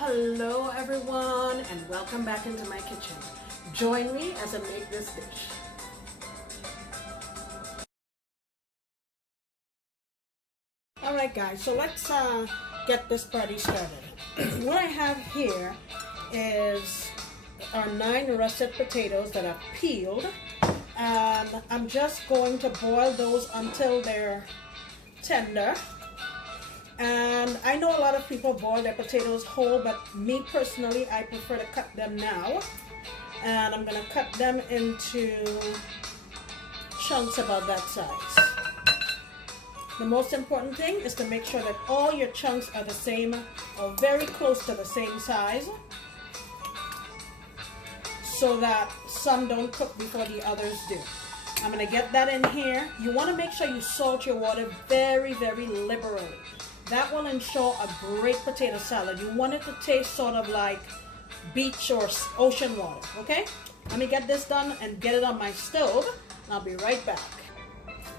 Hello everyone and welcome back into my kitchen. Join me as I make this dish. Alright guys, so let's get this party started. What I have here is our 9 russet potatoes that I've peeled, and I'm just going to boil those until they're tender. And I know a lot of people boil their potatoes whole, but me personally, I prefer to cut them now. And I'm going to cut them into chunks about that size. The most important thing is to make sure that all your chunks are the same or very close to the same size, so that some don't cook before the others do. I'm going to get that in here. You want to make sure you salt your water very, very liberally. That will ensure a great potato salad. You want it to taste sort of like beach or ocean water, okay? Let me get this done and get it on my stove, and I'll be right back.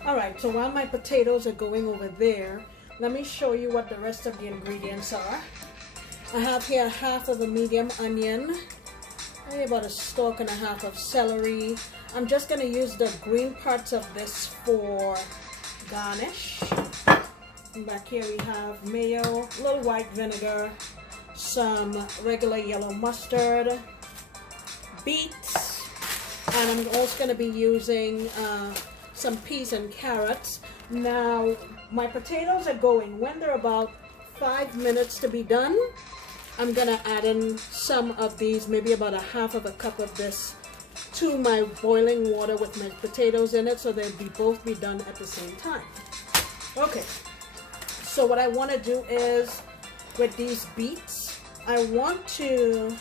Alright, so while my potatoes are going over there, let me show you what the rest of the ingredients are. I have here half of a medium onion, maybe about a stalk and a half of celery. I'm just going to use the green parts of this for garnish. And back here we have mayo, a little white vinegar, some regular yellow mustard, beets, and I'm also going to be using some peas and carrots. Now my potatoes are going, when they're about 5 minutes to be done, I'm going to add in some of these, maybe about a half of a cup of this, to my boiling water with my potatoes in it, so they'll both be done at the same time. Okay. So what I want to do is, with these beets, I want to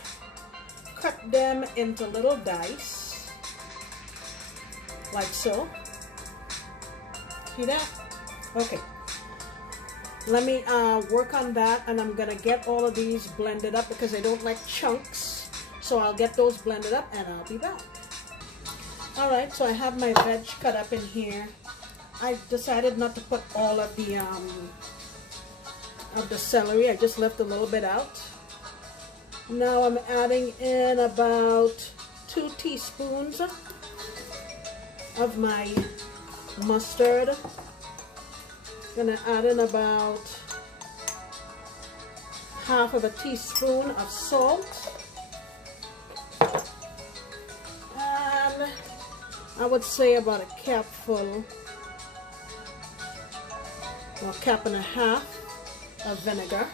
cut them into little dice, like so. See that? Okay. Let me work on that, and I'm going to get all of these blended up because I don't like chunks. So I'll get those blended up and I'll be back. Alright, so I have my veg cut up in here. I decided not to put all of the celery. I just left a little bit out. Now I'm adding in about 2 teaspoons of my mustard. Gonna add in about half of a teaspoon of salt, and I would say about a capful or cap and a half of vinegar,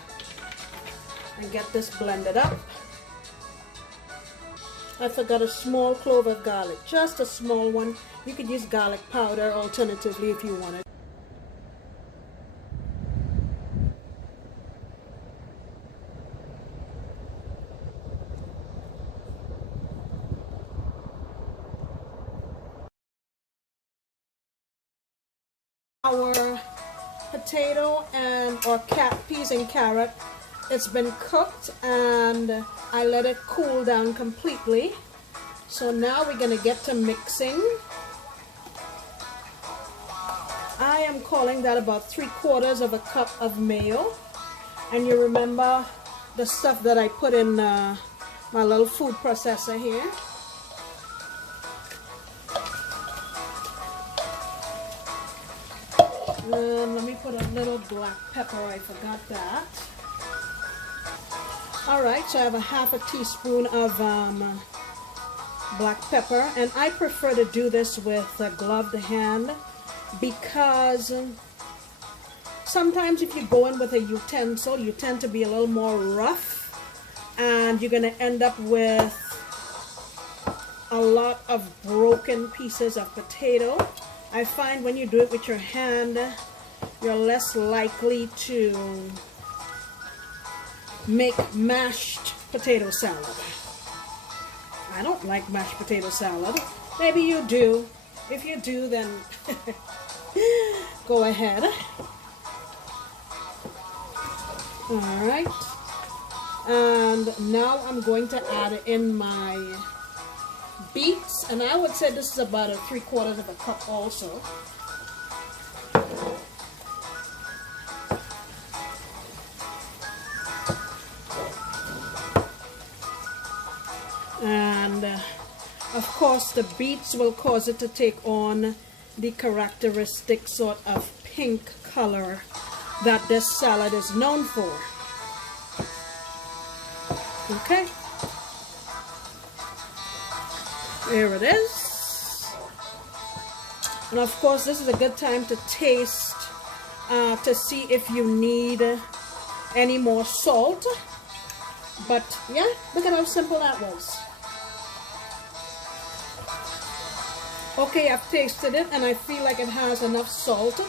and get this blended up. I forgot a small clove of garlic, just a small one. You could use garlic powder alternatively if you wanted. Our potato or peas and carrot, it's been cooked, and I let it cool down completely. So now we're going to get to mixing. I am calling that about 3/4 of a cup of mayo, and you remember the stuff that I put in my little food processor here. And let me put a little black pepper, I forgot that. Alright, so I have a half a teaspoon of black pepper, and I prefer to do this with a gloved hand because sometimes if you go in with a utensil, you tend to be a little more rough, and you're going to end up with a lot of broken pieces of potato. I find when you do it with your hand, you're less likely to make mashed potato salad. I don't like mashed potato salad. Maybe you do. If you do, then go ahead. Alright. And now I'm going to add in my beets, and I would say this is about a 3/4 of a cup also. And of course the beets will cause it to take on the characteristic sort of pink color that this salad is known for. Okay, there it is. And of course this is a good time to taste to see if you need any more salt. But yeah, look at how simple that was. Okay, I've tasted it and I feel like it has enough salt.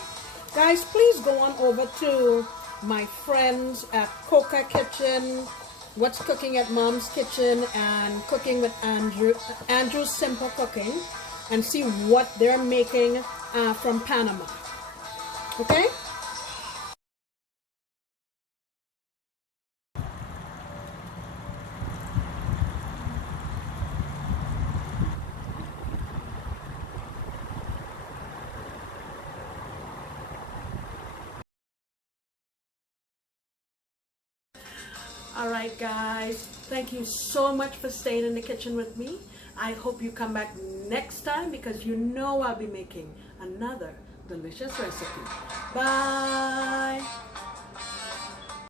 Guys, please go on over to my friends at Coca Kitchen, What's Cooking at Mom's Kitchen, and Cooking with Andrew's Simple Cooking, and see what they're making from Panama. Okay? Alright guys, thank you so much for staying in the kitchen with me. I hope you come back next time because you know I'll be making another delicious recipe. Bye!